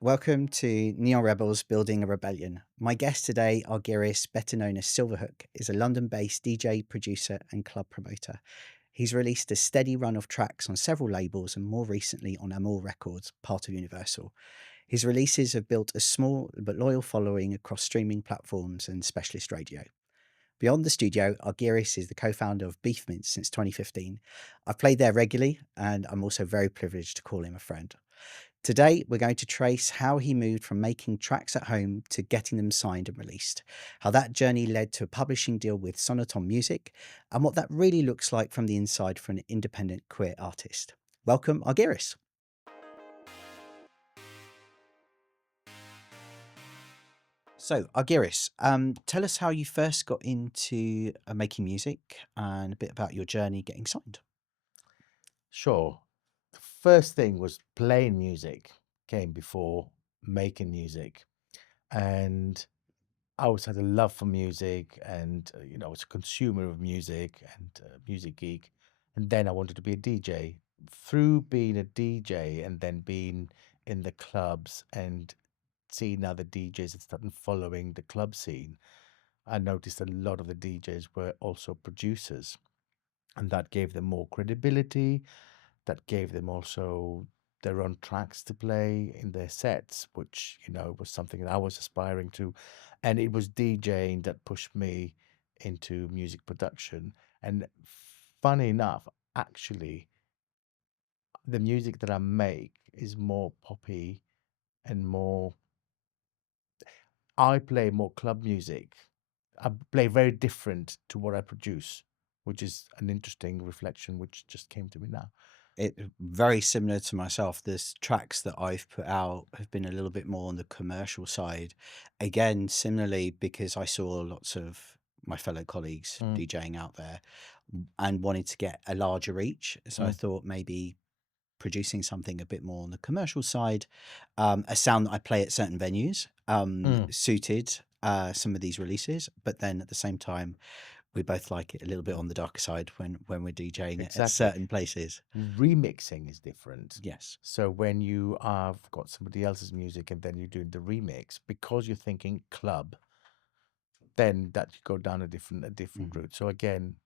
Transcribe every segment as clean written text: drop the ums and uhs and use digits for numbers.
Welcome to Neon Rebels Building a Rebellion. My guest today, Argyris, better known as Silverhook, is a London based DJ, producer, and club promoter. He's released a steady run of tracks on several labels and more recently on Amor Records, part of Universal. His releases have built a small but loyal following across streaming platforms and specialist radio. Beyond the studio, Argyris is the co founder of Beef Mince since 2015. I've played there regularly, and I'm also very privileged to call him a friend. Today, we're going to trace how he moved from making tracks at home to getting them signed and released, how that journey led to a publishing deal with Sonoton Music, and what that really looks like from the inside for an independent queer artist. Welcome, Argyris. So, Argyris, tell us how you first got into making music and a bit about your journey getting signed. Sure. The first thing was playing music came before making music. And I always had a love for music and, I was a consumer of music and music geek. And then I wanted to be a DJ. Through being a DJ and then being in the clubs and seeing other DJs and starting following the club scene, I noticed a lot of the DJs were also producers. And that gave them more credibility, that gave them also their own tracks to play in their sets, which, was something that I was aspiring to. And it was DJing that pushed me into music production. And funny enough, actually, the music that I make is more poppy and more, I play more club music. I play very different to what I produce, which is an interesting reflection, which just came to me now. It very similar to myself. There's tracks that I've put out have been a little bit more on the commercial side. Again, similarly, because I saw lots of my fellow colleagues Mm, DJing out there and wanted to get a larger reach. So I mm, thought maybe producing something a bit more on the commercial side, a sound that I play at certain venues, mm. suited some of these releases. But then at the same time, we both like it a little bit on the darker side when we're DJing it at Exactly. certain places. Remixing is different. Yes. So when you have got somebody else's music and then you're doing the remix, because you're thinking club, then that you go down a different Mhm, route. So again,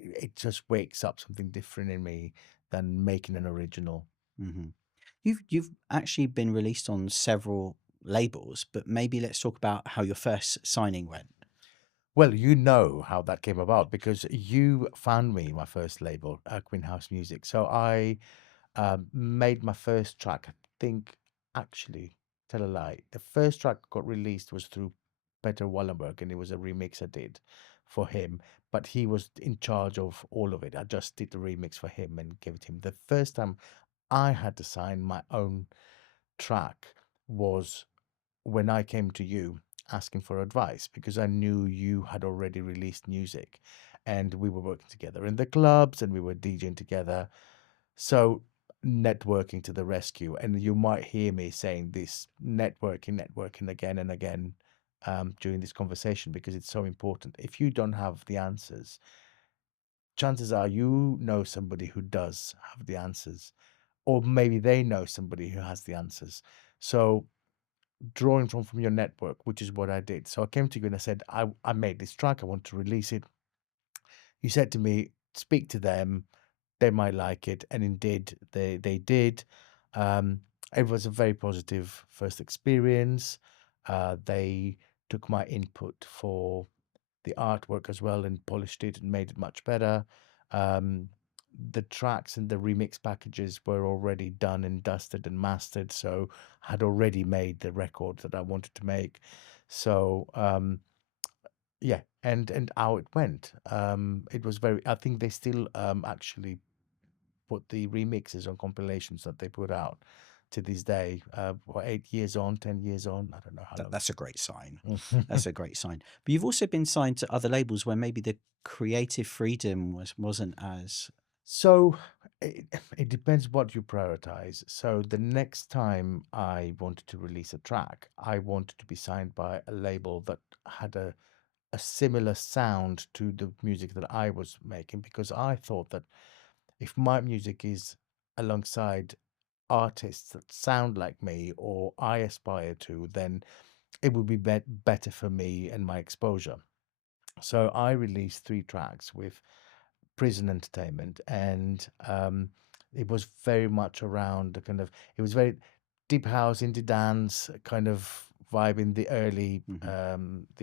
it just wakes up something different in me than making an original. mhm. You've actually been released on several labels, but maybe let's talk about how your first signing went. Well, you know how that came about because you found me my first label, Queen House Music. So I made my first track. I think actually, tell a lie. The first track got released was through Peter Wallenberg, and it was a remix I did for him. But he was in charge of all of it. I just did the remix for him and gave it to him. The first time I had to sign my own track was when I came to you asking for advice because I knew you had already released music and we were working together in the clubs and we were DJing together. So networking to the rescue. And you might hear me saying this networking again and again during this conversation because it's so important. If you don't have the answers, chances are you know somebody who does have the answers, or maybe they know somebody who has the answers. So drawing from your network, which is what I did. So I came to you and I said, I made this track, I want to release it. You said to me, speak to them, they might like it, and indeed they did. Um, it was a very positive first experience. They took my input for the artwork as well and polished it and made it much better. Um, the tracks and the remix packages were already done and dusted and mastered, so I had already made the record that I wanted to make. So yeah, and how it went. It was very. I think they still actually put the remixes on compilations that they put out to this day. 8 years on, 10 years on. I don't know how That's a great sign. long. That's a great sign. But you've also been signed to other labels where maybe the creative freedom wasn't as So it depends what you prioritize. So the next time I wanted to release a track, I wanted to be signed by a label that had a similar sound to the music that I was making because I thought that if my music is alongside artists that sound like me or I aspire to, then it would be better for me and my exposure. So I released 3 tracks with Prison Entertainment, and it was very much around the kind of, it was very deep house, indie dance kind of vibe in Hmm.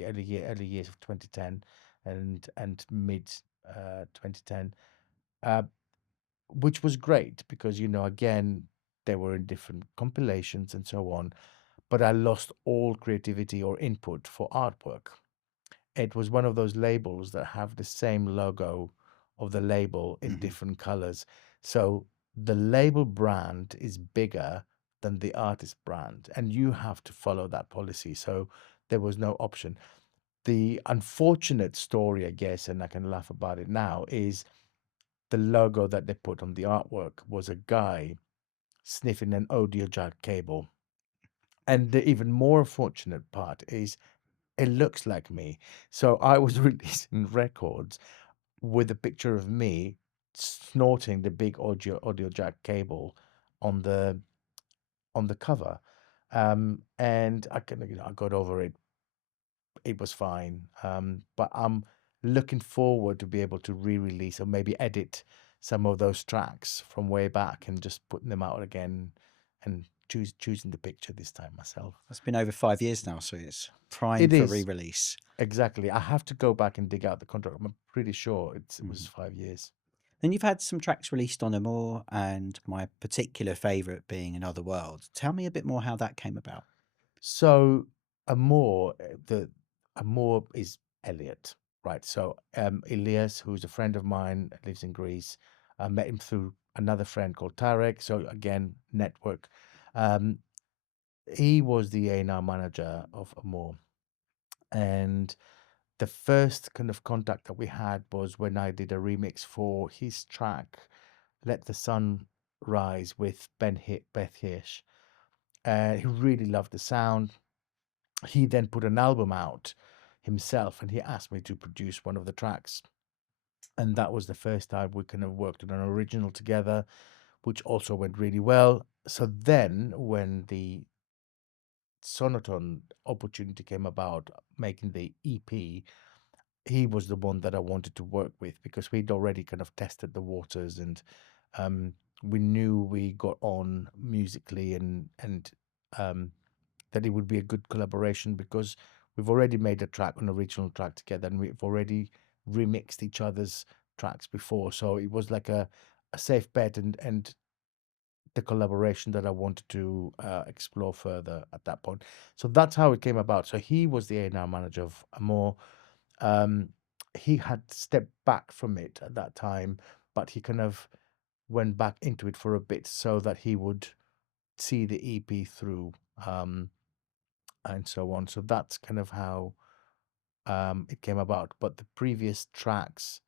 early years of 2010 and mid 2010, uh, which was great because again they were in different compilations and so on, but I lost all creativity or input for artwork. It was one of those labels that have the same logo of the label in Hmm. different colors. So the label brand is bigger than the artist brand, and you have to follow that policy. So there was no option. The unfortunate story, I guess, and I can laugh about it now, is the logo that they put on the artwork was a guy sniffing an audio jack cable. And the even more unfortunate part is it looks like me. So I was releasing records with a picture of me snorting the big audio jack cable on the cover. And I kind of, I got over it. It was fine. But I'm looking forward to be able to re-release or maybe edit some of those tracks from way back and just putting them out again and choosing the picture this time myself. That's been over 5 years now, so it's prime It for is. re-release. Exactly. I have to go back and dig out the contract. I'm pretty sure it was Mhm. 5 years. Then you've had some tracks released on Amore, and my particular favourite being Another World. Tell me a bit more how that came about. So Amor is Elliot, right? So Elias, who's a friend of mine, lives in Greece. I met him through another friend called Tarek. So again, network. Um, he was the A&R manager of Amor, and the first kind of contact that we had was when I did a remix for his track "Let the Sun Rise" with Beth Hirsch. He really loved the sound. He then put an album out himself and he asked me to produce one of the tracks. And that was the first time we kind of worked on an original together, which also went really well. So then, when the Sonoton opportunity came about, making the EP, he was the one that I wanted to work with because we'd already kind of tested the waters and um, we knew we got on musically and um, that it would be a good collaboration because we've already made a track, an original track together, and we've already remixed each other's tracks before. So it was like a safe bet and the collaboration that I wanted to explore further at that point. So that's how it came about. So he was the A&R manager of Amor. Um, he had stepped back from it at that time, but he kind of went back into it for a bit so that he would see the EP through. And so on. So that's kind of how it came about. But the previous tracks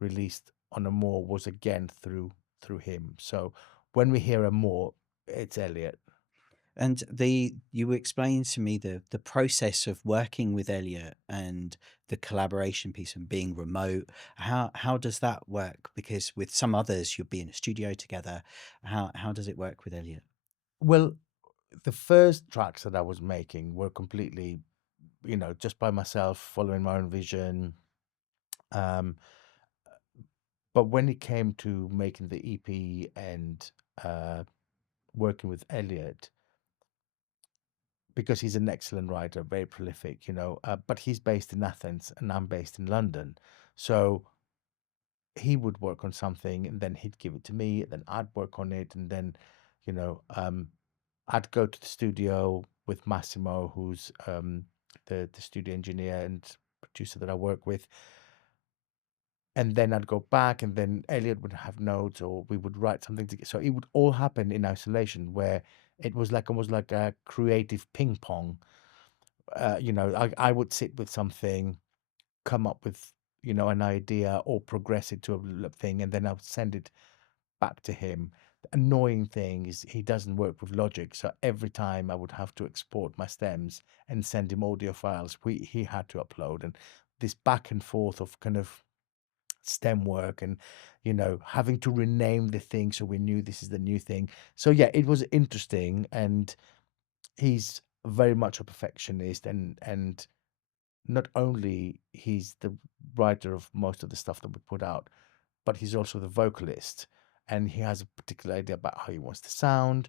released on Amore was again through him. So when we hear Amore, it's Elliot. And you explained to me the process of working with Elliot and the collaboration piece and being remote. How does that work? Because with some others you'll be in a studio together. How does it work with Elliot? Well, the first tracks that I was making were completely, just by myself, following my own vision. Um, but when it came to making the EP and working with Elliot, because he's an excellent writer, very prolific, but he's based in Athens and I'm based in London. So he would work on something and then he'd give it to me, then I'd work on it, and then, you know, um, I'd go to the studio with Massimo, who's the studio engineer and producer that I work with, and then I'd go back, and then Elliot would have notes, or we would write something together. So it would all happen in isolation, where it was like almost like a creative ping pong. I would sit with something, come up with an idea or progress it to a thing, and then I would send it back to him. The annoying thing is he doesn't work with Logic, so every time I would have to export my stems and send him audio files he had to upload, and this back and forth of kind of stem work and having to rename the thing so we knew this is the new thing. So yeah, it was interesting, and he's very much a perfectionist, and not only he's the writer of most of the stuff that we put out, but he's also the vocalist, and he has a particular idea about how he wants to sound,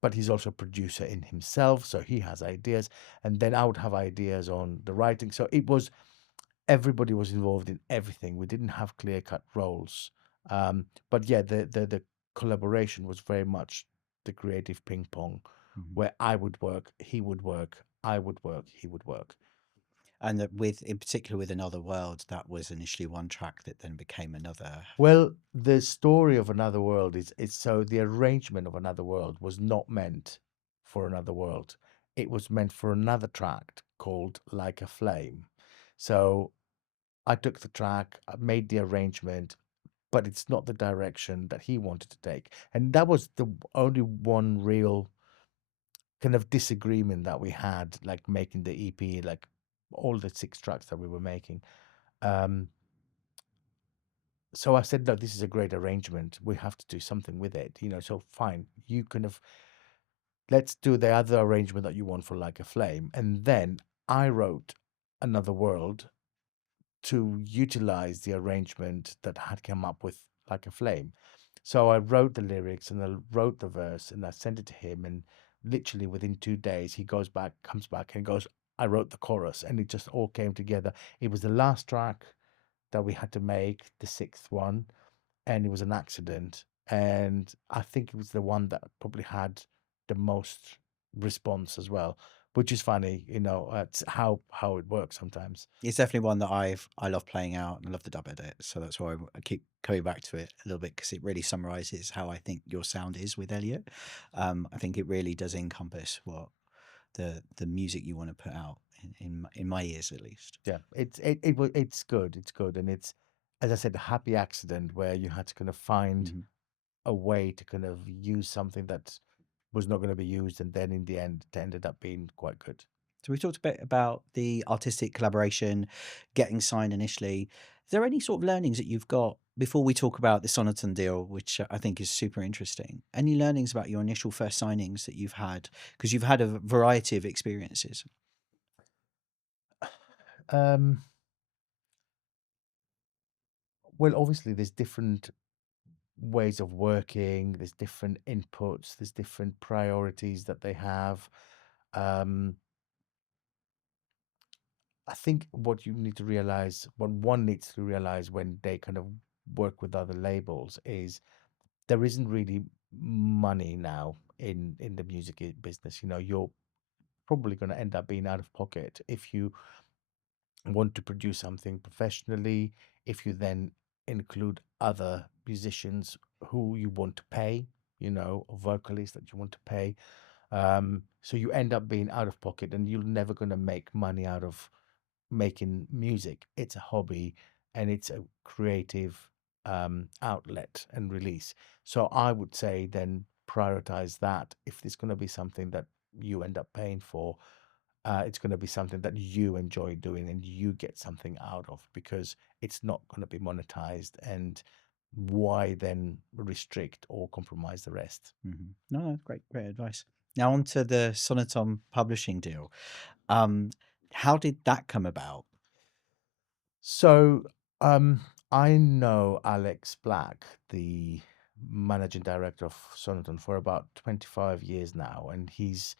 but he's also a producer in himself, so he has ideas, and then I would have ideas on the writing. So it was everybody was involved in everything. We didn't have clear cut roles. But yeah, the collaboration was very much the creative ping pong, Mhm. where I would work, he would work, I would work, he would work. And that with, in particular, with Another World, that was initially one track that then became another. Well, the story of Another World is so the arrangement of Another World was not meant for Another World. It was meant for another track called Like a Flame. So I took the track, I made the arrangement, but it's not the direction that he wanted to take. And that was the only one real kind of disagreement that we had, like making the EP, like all the 6 tracks that we were making. Um, so I said, no, this is a great arrangement. We have to do something with it, So fine, you kind of let's do the other arrangement that you want for Like a Flame. And then I wrote Another World to utilize the arrangement that had come up with Like a Flame. So I wrote the lyrics and I wrote the verse and I sent it to him. And literally within 2 days, he comes back and goes, I wrote the chorus, and it just all came together. It was the last track that we had to make, the 6th one, and it was an accident. And I think it was the one that probably had the most response as well, which is funny, it's how it works sometimes. It's definitely one that I love playing out and I love the dub edit. So that's why I keep coming back to it a little bit, because it really summarizes how I think your sound is with Elliot. I think it really does encompass what the music you want to put out in my ears, at least. Yeah, it's good. It's good, and it's, as I said, a happy accident where you had to kind of find Mhm. a way to kind of use something that was not going to be used, and then in the end, it ended up being quite good. So we talked a bit about the artistic collaboration, getting signed initially. Is there any sort of learnings that you've got before we talk about the Sonoton deal, which I think is super interesting? Any learnings about your initial first signings that you've had? Because you've had a variety of experiences. Um, well, obviously, there's different ways of working. There's different inputs. There's different priorities that they have. Um, I think what you need to realize, what one needs to realize when they kind of work with other labels, is there isn't really money now in the music business. You're probably going to end up being out of pocket if you want to produce something professionally, if you then include other musicians who you want to pay, or vocalists that you want to pay. So you end up being out of pocket, and you're never going to make money out of making music. It's a hobby, and it's a creative outlet and release. So I would say then prioritize that. If there's going to be something that you end up paying for, it's going to be something that you enjoy doing and you get something out of, because it's not going to be monetized. And why then restrict or compromise the rest? No, no, great advice. Now on to the Sonoton publishing deal. Um, how did that come about? So, I know Alex Black, the managing director of Sonoton, for about 25 years now, and he's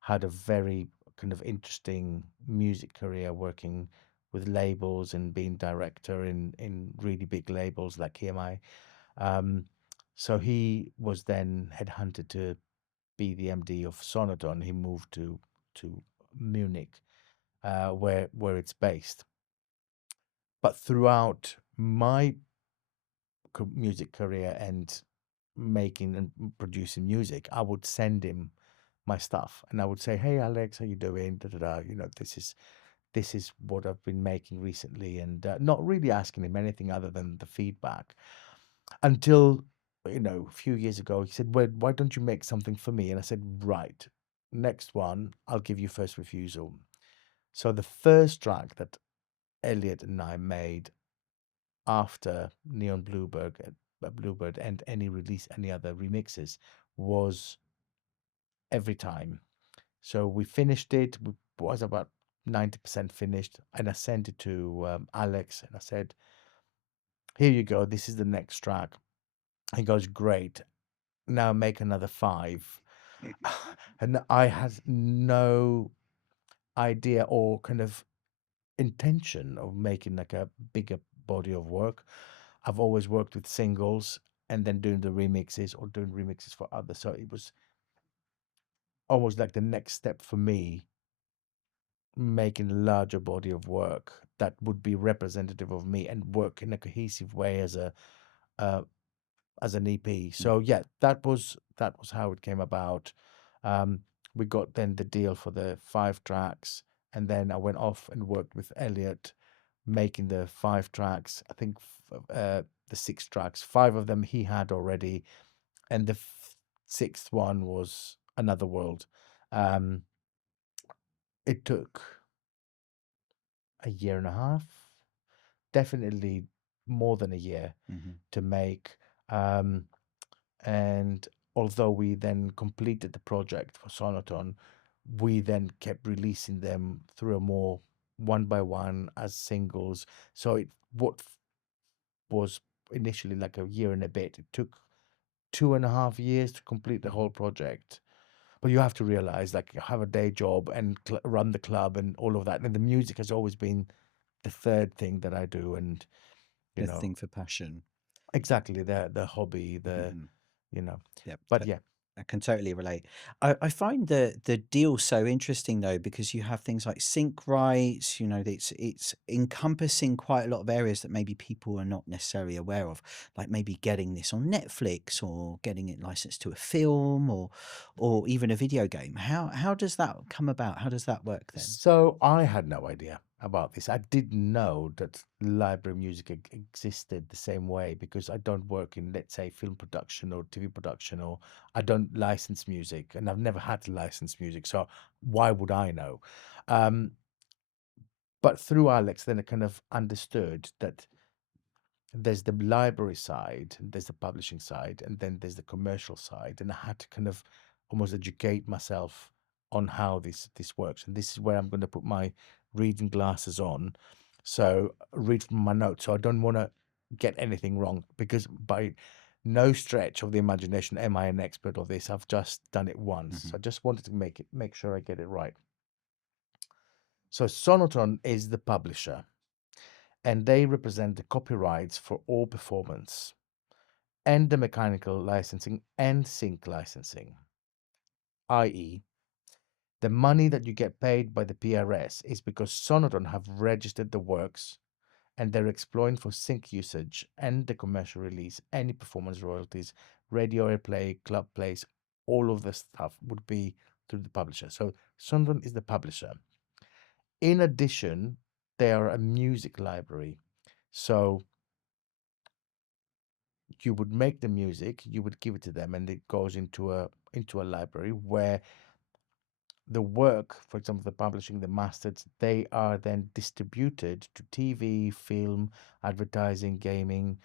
had a very kind of interesting music career working with labels and being director in really big labels like EMI. Um, so he was then headhunted to be the MD of Sonoton. He moved to Munich, where it's based. But throughout my music career and making and producing music, I would send him my stuff and I would say, "Hey, Alex, how you doing? Da, da, da. This is what I've been making recently," and not really asking him anything other than the feedback. Until a few years ago, he said, "Well, why don't you make something for me?" And I said, "Right, next one, I'll give you first refusal." So the first track that Elliot and I made after Neon Bluebird and any other remixes was every time. So we finished it. We was about 90% finished, and I sent it to Alex, and I said, "Here you go. This is the next track." He goes, "Great. Now make another five." And I had no idea or kind of intention of making like a bigger body of work. I've always worked with singles and then doing the remixes or doing remixes for others. So it was almost like the next step for me, making a larger body of work that would be representative of me and work in a cohesive way uh, as an EP. So yeah, that was how it came about. Um, we got then the deal for the 5 tracks, and then I went off and worked with Elliot, making the 5 tracks. I think the 6 tracks, 5 of them he had already, and the sixth one was Another World. Um, it took a year and a half, definitely more than a year Hmm. to make. Um, and although we then completed the project for Sonoton, we then kept releasing them through a more one by one as singles. So was initially like a year and a bit. It took 2.5 years to complete the Hmm. whole project. But you have to realize, like, you have a day job and run the club and all of that. And the music has always been the third thing that I do. And, you The know, thing for passion. exactly the hobby, Hmm. you know, Yep. but yeah. I can totally relate. I find the deal so interesting though, because you have things like sync rights, it's encompassing quite a lot of areas that maybe people are not necessarily aware of, like maybe getting this on Netflix or getting it licensed to a film or even a video game. How does that come about? How does that work then? So I had no idea about this. I didn't know that library music existed the same way because I don't work in, let's say, film production or TV production, or I don't license music, and I've never had to license music. So why would I know? Um, but through Alex, then I kind of understood that there's the library side, and there's the publishing side, and then there's the commercial side. And I had to kind of almost educate myself on how this works. And this is where I'm going to put my reading glasses on. So read from my notes. So I don't want to get anything wrong because by no stretch of the imagination am I an expert of this. I've just done it once. Hmm. So I just wanted to make sure I get it right. So Sonoton is the publisher, and they represent the copyrights for all performance and the mechanical licensing and sync licensing, i.e., the money that you get paid by the PRS is because Sonoton have registered the works and they're exploiting for sync usage and the commercial release, any performance royalties, radio airplay, club plays, all of this stuff would be through the publisher. So Sonoton is the publisher. In addition, they are a music library. So you would make the music, you would give it to them, and it goes into a library where the work, for example, the publishing, the masters, they are then distributed to TV, film, advertising, gaming,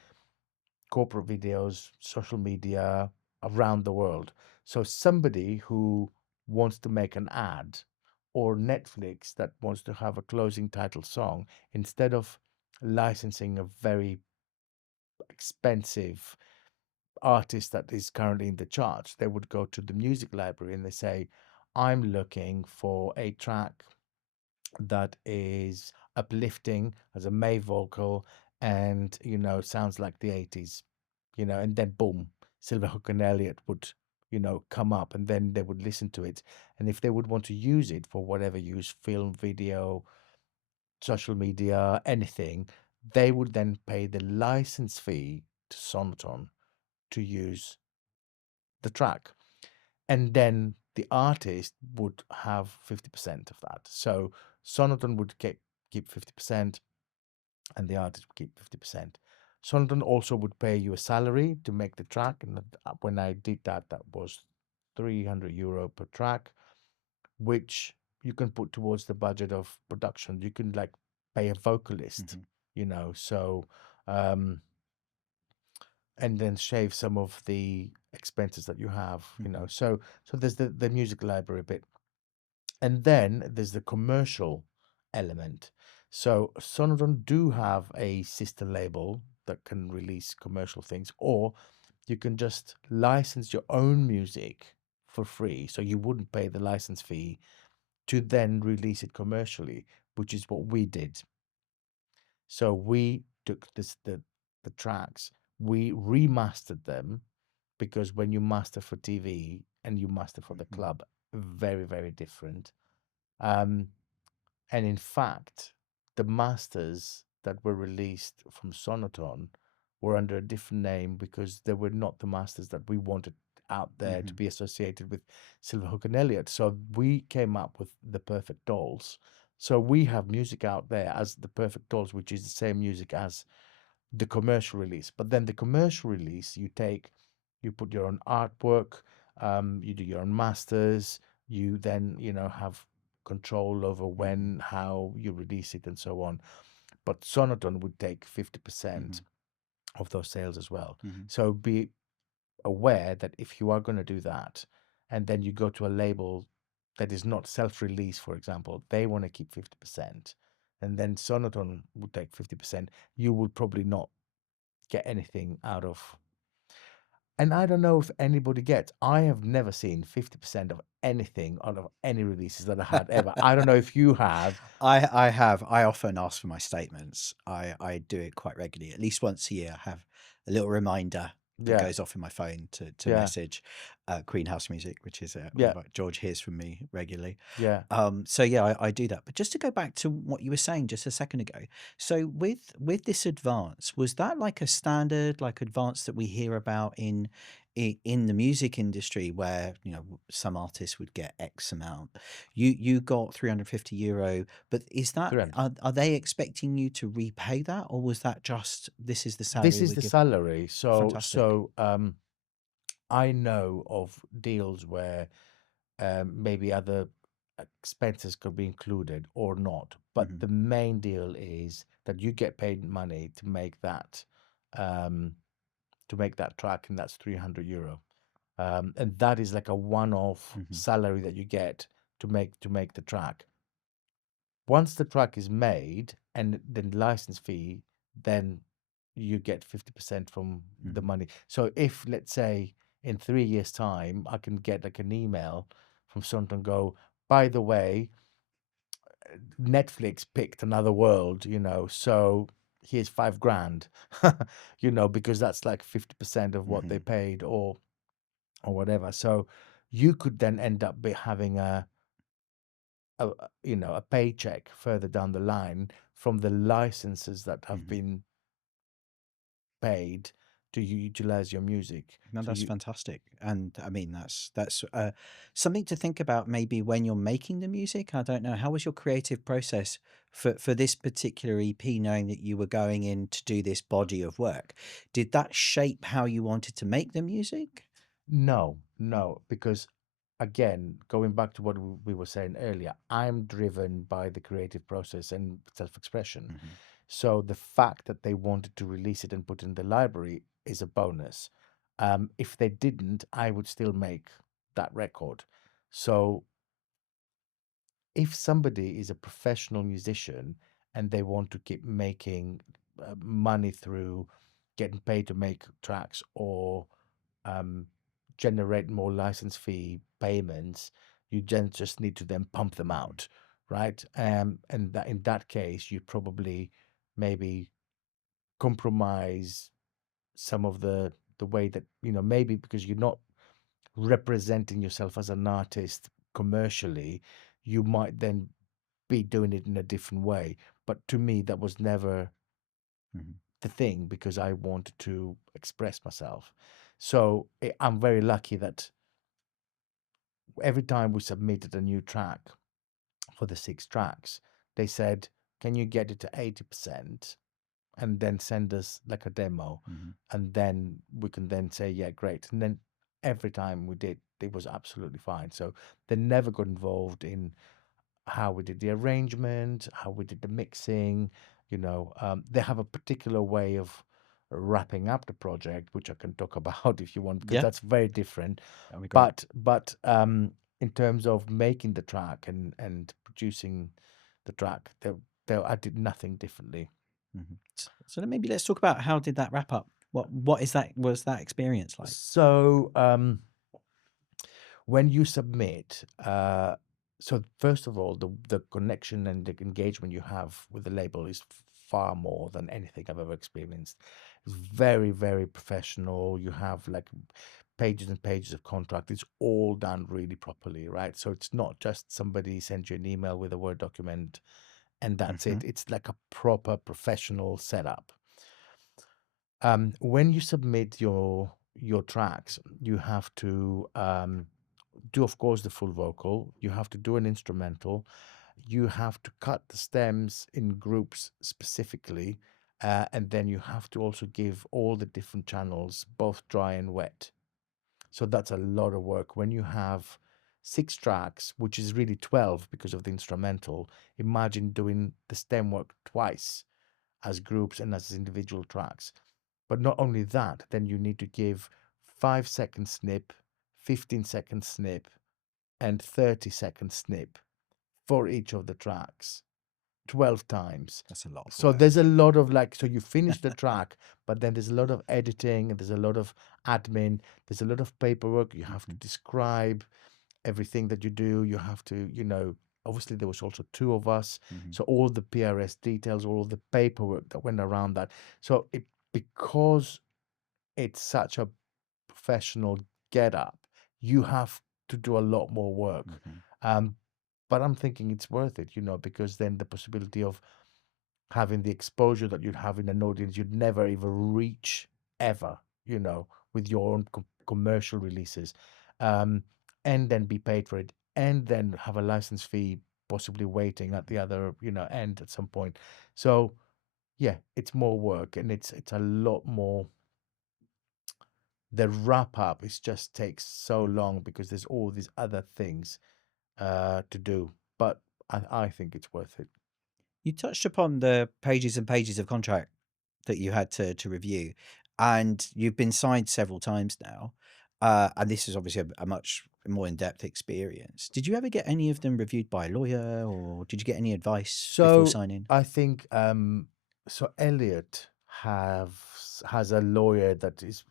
corporate videos, social media around the world. So somebody who wants to make an ad, or Netflix that wants to have a closing title song, instead of licensing a very expensive artist that is currently in the charts, they would go to the music library and they say, I'm looking for a track that is uplifting, as a May vocal, and sounds like the 80s, and then boom, Silverhook and Elliot would come up, and then they would listen to it. And if they would want to use it for whatever use, film, video, social media, anything, they would then pay the license fee to Sonoton to use the track, and then the artist would have 50% of that. So Sonoton would keep 50%, and the artist would keep 50%. Sonoton also would pay you a salary to make the track, and when I did that, that was €300 per track, which you can put towards the budget of production. You can like pay a vocalist, Hmm. so um, and then shave some of the expenses that you have, you know. Mhm. So there's the music library bit, and then there's the commercial element. So Sonoton do have a sister label that can release commercial things, or you can just license your own music for free. So you wouldn't pay the license fee to then release it commercially, which is what we did. So we took the tracks, we remastered them, because when you master for TV and you master for the Mhm. club, very, very different. Um, and in fact, the masters that were released from Sonoton were under a different name because they were not the masters that we wanted out there to Mhm. be associated with Silverhook and Elliott. So we came up with the Perfect Dolls. So we have music out there as the Perfect Dolls, which is the same music as the commercial release. But then the commercial release, you put your own artwork, you do your own masters, you then, have control over Mhm. when, how you release it, and so on. But Sonoton would take 50% Mhm. of those sales as well. Mhm. So be aware that if you are going to do that, and then you go to a label that is not self-release, for example, they want to keep 50%, and then Sonoton would take 50%, you would probably not get anything out of. And I don't know if anybody gets. I have never seen 50% of anything out of any releases that I had ever. I don't know if you have. I have. I often ask for my statements. I do it quite regularly. At least once a year, I have a little reminder that Yeah, goes off in my phone to yeah, message Queen House Music, which is yeah, what George hears from me regularly. yeah. So yeah, I do that. But just to go back to what you were saying just a second ago, so with this advance, was that like a standard like advance that we hear about in the music industry, where some artists would get X amount? You got €350, but is that 300. are they expecting you to repay that, or was that just this is the This salary is we the give? salary. So, Fantastic. so I know of deals where maybe other expenses could be included or not. But Hmm. the main deal is that you get paid money um, to make that track, and that's €300. And that is like a one-off Hmm. salary that you get to make the track. Once the track is made and the license fee, then you get 50% from the Hmm. money. So if, let's say, in 3 years' time, I can get like an email from someone and go, by the way, Netflix picked another world, so here's 5 grand, because that's like 50% of what they Hmm. paid, or whatever. So you could then end up having a paycheck further down the line from the licenses that have Hmm. been paid to utilize your music. No, So that's you fantastic, and I mean that's something to think about maybe when you're making the music. I don't know, how was your creative process for this particular EP, knowing that you were going in to do this body of work? Did that shape how you wanted to make the music? No, no, because again, going back to what we were saying earlier, I'm driven by the creative process and self-expression. Hmm. So the fact that they wanted to release it and put it in the library is a bonus. If they didn't, I would still make that record. So if somebody is a professional musician and they want to keep making money through getting paid to make tracks, or um, generate more license fee payments, you then just need to then pump them Hmm. out, right? And that in that case, you probably maybe compromise some of the way that, maybe because you're not representing yourself as an artist commercially, you might then be doing it in a different way. But to me, that was never Hmm. the thing, because I wanted to express myself. So I'm very lucky that every time we submitted a new track for the 6 tracks, they said, "Can you get it to 80%, and then send us like a demo, Hmm. and then we can then say, yeah, great." And then every time we did, it was absolutely fine. So they never got involved in how we did the arrangement, how we did the mixing. They have a particular way of wrapping up the project, which I can talk about if you want, because Yeah, that's very different. that'd be great. But in terms of making the track and producing the track, I did nothing differently. So then maybe let's talk about how did that wrap up? What is that was that experience like? So when you submit, so first of all, the connection and the engagement you have with the label is far more than anything I've ever experienced. It's very, very professional. You have like pages and pages of contract. It's all done really properly, right? So it's not just somebody sends you an email with a Word document and that's Hmm. it. It's like a proper professional setup. When you submit your tracks, you have to do, of course, the full vocal. You have to do an instrumental. You have to cut the stems in groups specifically, and then you have to also give all the different channels, both dry and wet. So that's a lot of work. When you have 6 tracks, which is really 12 because of the instrumental, imagine doing the stem work twice as groups and as individual tracks. But not only that, then you need to give 5 second snip, 15-second snip, and 30-second snip for each of the tracks 12 times. That's a lot of So work. there's a lot of like, so you finish the track, but then there's a lot of editing and there's a lot of admin, there's a lot of paperwork. You have to Hmm. describe everything that you do. You have to, obviously there was also 2 of us. Hmm. So all the PRS details, all the paperwork that went around that. So because it's such a professional get up, you have to do a lot more work. Hmm. Um, but I'm thinking it's worth it, because then the possibility of having the exposure that you'd have in an audience you'd never even reach ever, with your own commercial releases, um, and then be paid for it, and then have a license fee possibly waiting at the other, end at some point. So yeah, it's more work and it's a lot more. The wrap up is just takes so long because there's all these other things to do. But I think it's worth it. You touched upon the pages and pages of contract that you had to review, and you've been signed several times now. And this is obviously a much more in-depth experience. Did you ever get any of them reviewed by a lawyer, or did you get any advice before So signing? I think so Elliot has a lawyer that is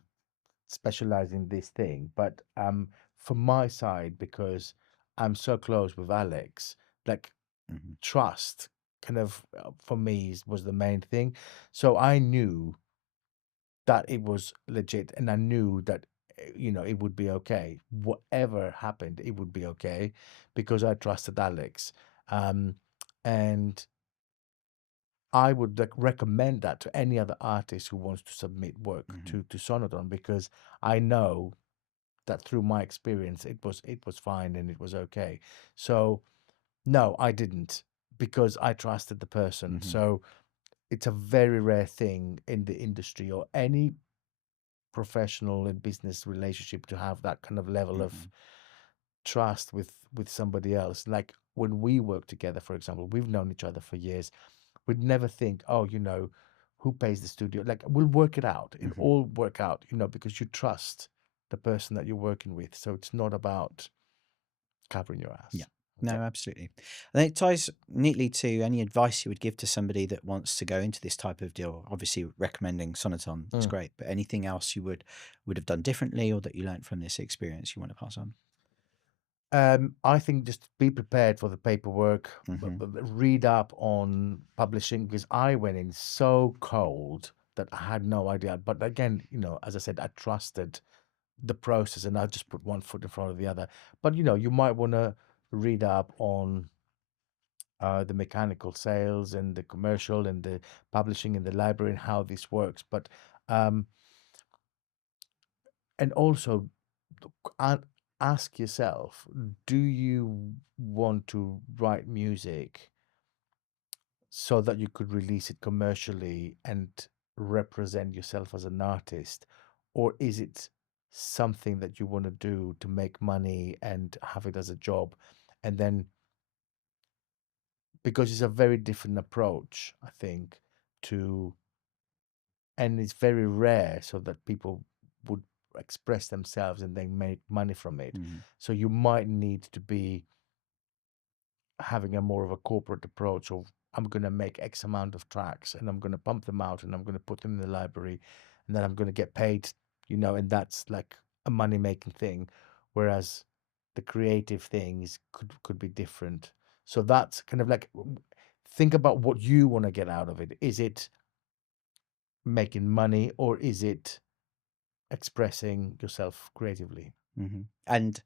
specialized in this thing, but from my side, because I'm so close with Alex, like Hmm. trust kind of for me was the main thing. So I knew that it was legit and I knew that it would be okay. Whatever happened, it would be okay because I trusted Alex. Um, and I would recommend that to any other artist who wants to submit work Hmm. to Sonoton because I know that through my experience it was fine and it was okay. So no, I didn't because I trusted the person. Hmm. So it's a very rare thing in the industry or any professional and business relationship to have that kind of level of Hmm. trust with somebody else. Like when we work together, for example, we've known each other for years. We'd never think, oh, who pays the studio? Like we'll work it out. It'll Hmm. all work out, because you trust the person that you're working with. So it's not about covering your Yeah. ass. No, Yeah. absolutely. And it ties neatly to any advice you would give to somebody that wants to go into this type of deal. Obviously, recommending Sonoton is Mm. great, but anything else you would have done differently or that you learned from this experience you want to pass on? I think just be prepared for the paperwork, Hmm. read up on publishing because I went in so cold that I had no idea. But again, as I said, I trusted the process and I just put one foot in front of the other. But you might want to read up on the mechanical sales and the commercial and the publishing and the library and how this works. But um, and also a- ask yourself, do you want to write music so that you could release it commercially and represent yourself as an artist, or is it something that you want to do to make money and have it as a job? And then because it's a very different approach, I think. to, and it's very rare so that people would express themselves and they make money from it. Mhm. So you might need to be having a more of a corporate approach of, I'm going to make X amount of tracks and I'm going to pump them out and I'm going to put them in the library and then I'm going to get paid, and that's like a money making thing. Whereas the creative things could be different. So that's kind of like, think about what you want to get out of it. Is it making money or is it expressing yourself creatively? And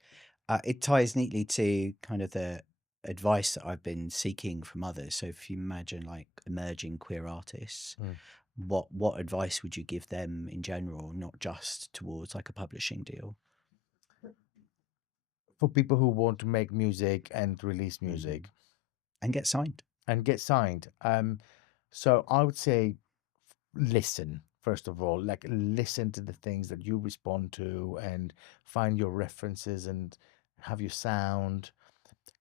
it ties neatly to kind of the advice that I've been seeking from others. So if you imagine like emerging queer artists, Mm. what advice would you give them in general, not just towards like a publishing deal? For people who want to make music and release Mhm. music And get signed. and get signed. So I would say listen, first of all, like listen to the things that you respond to and find your references and have your sound,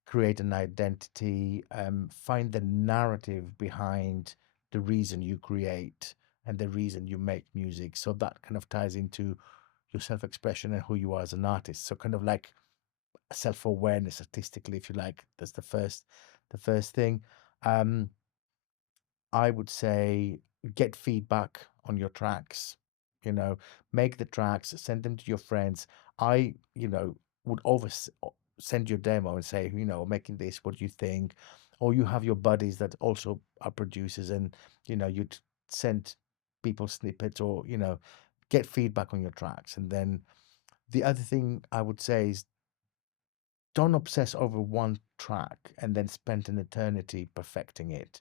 create an identity, find the narrative behind the reason you create and the reason you make music. So that kind of ties into your self-expression and who you are as an artist. So kind of like self-awareness artistically, if you like. That's the first thing. Um, I would say get feedback on your tracks, you know, make the tracks, send them to your friends. I, would always send you a demo and say, making this, what do you think? Or you have your buddies that also are producers and, you'd send people snippets or, get feedback on your tracks. And then the other thing I would say is don't obsess over one track and then spend an eternity perfecting it.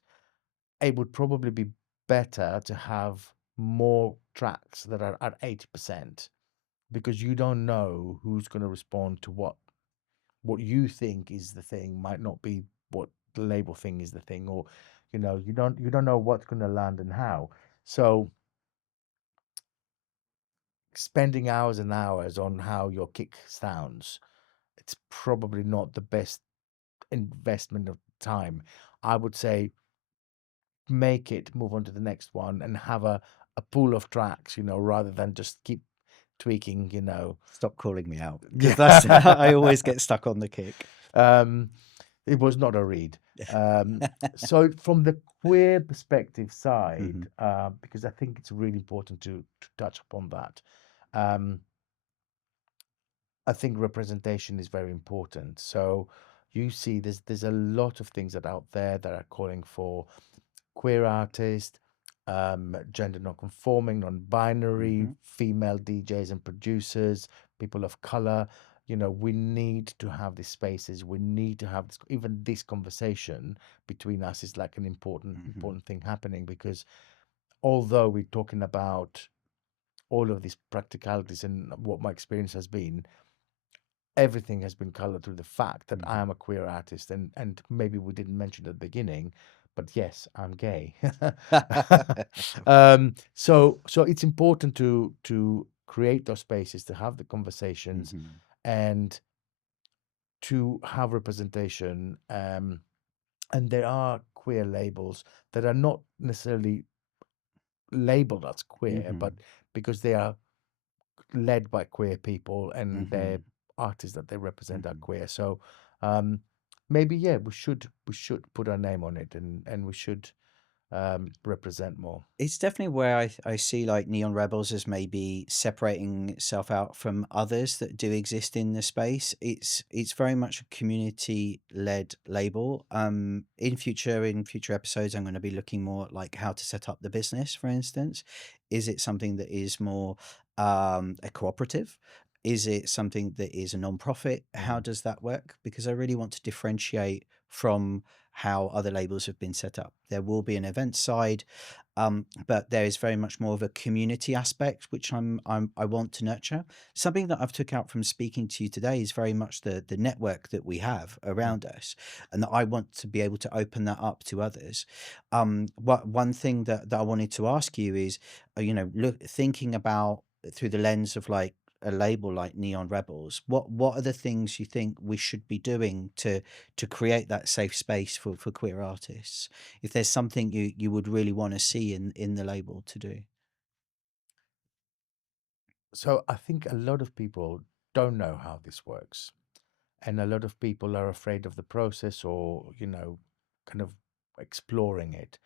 It would probably be better to have more tracks that are at 80% because you don't know who's going to respond to what you think is the thing might not be what the label thing is the thing, or you don't know what's going to land and how. So spending hours and hours on how your kick sounds, it's probably not the best investment of time. I would say make it, move on to the next one, and have a pool of tracks, rather than just keep tweaking. Stop calling me out because that's I Yeah. always get stuck on the kick. um, it was not a read. So from the queer perspective Mhm. side, because I think it's really important to touch upon that. Um, I think representation is very important. So you see there's a lot of things that out there that are calling for queer artists, gender non-conforming, non-binary, Mhm. female DJs and producers, people of color. We need to have these spaces. We need to have this, even this conversation between us is like an important, Mhm. important thing happening because although we're talking about all of these practicalities and what my experience has been, everything has been colored through the fact that I Mhm. am a queer artist, and maybe we didn't mention at the beginning, but yes, I'm gay. So it's important to create those spaces, to have the conversations, Mhm. and to have representation. And there are queer labels that are not necessarily labeled as queer, but Mhm. because they are led by queer people and their Mhm. artists that they represent are Mhm. queer. So um, maybe yeah, we should put our name on it and we should represent more. It's definitely where I see like Neon Rebels as maybe separating itself out from others that do exist in the space. It's very much a community led label. In future episodes, I'm going to be looking more at like how to set up the business. For instance, is it something that is more a cooperative? Is it something that is a non-profit? How Mm, does that work? Because I really want to differentiate from how other labels have been set up. There will be an event side, but there is very much more of a community aspect which I want to nurture. Something that I've took out from speaking to you today is very much the network that we have mm, around us, and that I want to be able to open that up to others. What one thing that I wanted to ask you is, look, thinking about through the lens of like a label like Neon Rebels, what are the things you think we should be doing to create that safe space for queer artists? If there's something you would really want to see in the label to do. So I think a lot of people don't know how this works, and a lot of people are afraid of the process, or kind of exploring it.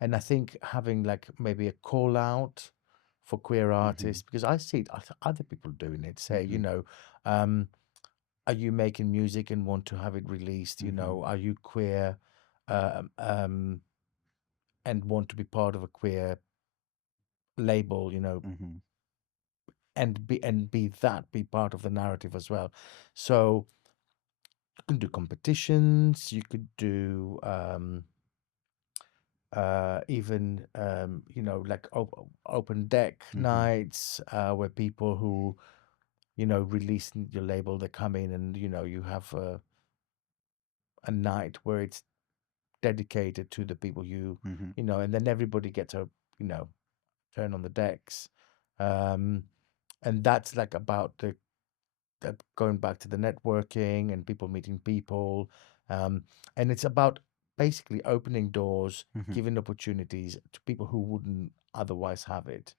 And I think having like maybe a call out for queer Hmm. artists, because I see other people doing it, say, Hmm. um, are you making music and want to have it released? Hmm. Are you queer, and want to be part of a queer label? Hmm. And be part of the narrative as well. So you can do competitions, you could do even like open deck Hmm. nights, where people who release your label, they come in, and you have a night where it's dedicated to the people Hmm. and then everybody gets a you know turn on the decks. um and that's like about the going back to the networking and people meeting people. um and it's about basically opening doors, Hmm. giving opportunities to people who wouldn't otherwise have it.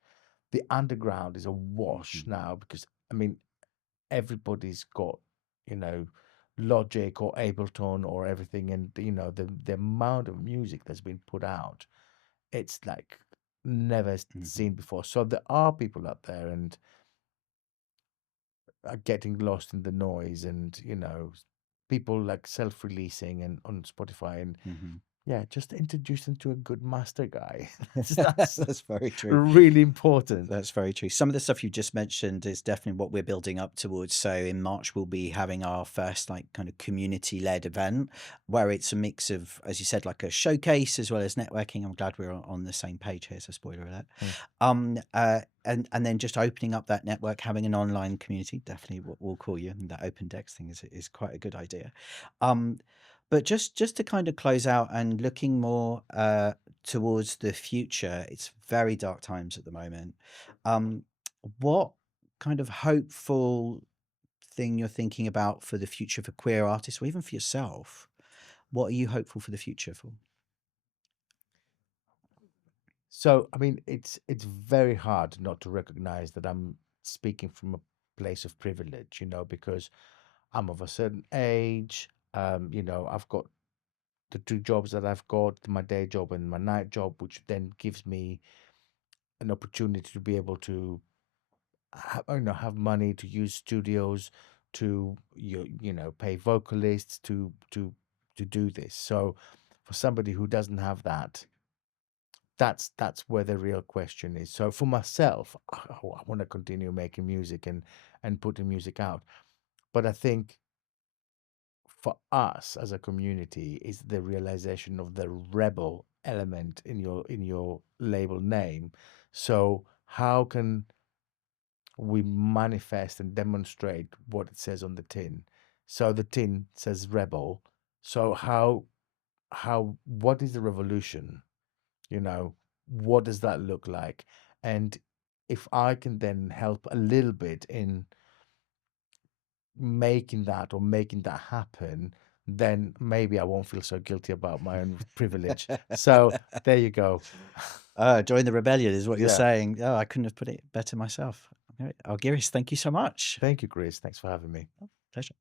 The underground is a wash Hmm. now, because I mean everybody's got you know Logic or Ableton or everything, and the amount of music that's been put out, it's like never Hmm. seen before. So there are people out there and are getting lost in the noise, and people like self-releasing and on Spotify, and Hmm. yeah, just introduce them to a good master guy. That's That's very true. really important. That's very true. Some of the stuff you just mentioned is definitely what we're building up towards. So in March, we'll be having our first like kind of community-led event where it's a mix of, as you said, like a showcase as well as networking. I'm glad we're on the same page here. So spoiler alert. Mm. And then just opening up that network, having an online community. Definitely what we'll call you. And that open decks thing is quite a good idea. Um, but just to kind of close out and looking more towards the future, it's very dark times at the moment. Um, what kind of hopeful thing you're thinking about for the future for queer artists, or even for yourself? What are you hopeful for the future for? So I mean, it's very hard not to recognize that I'm speaking from a place of privilege, because I'm of a certain age. I've got the two jobs that I've got, my day job and my night job, which then gives me an opportunity to be able to have money to use studios, to pay vocalists, to do this. So for somebody who doesn't have that, that's where the real question is. So for myself, I want to continue making music and putting music out, but I think for us as a community is the realization of the rebel element in your label name. So how can we manifest and demonstrate what it says on the tin? So the tin says rebel. So how what is the revolution? you know what does that look like? And if I can then help a little bit in making that happen, then maybe I won't feel so guilty about my own privilege. So there you go. Join the rebellion is what you're Yeah. saying. Oh, I couldn't have put it better myself. Alright, Argyris, thank you so much. Thank you, Chris. Thanks for having me. Pleasure.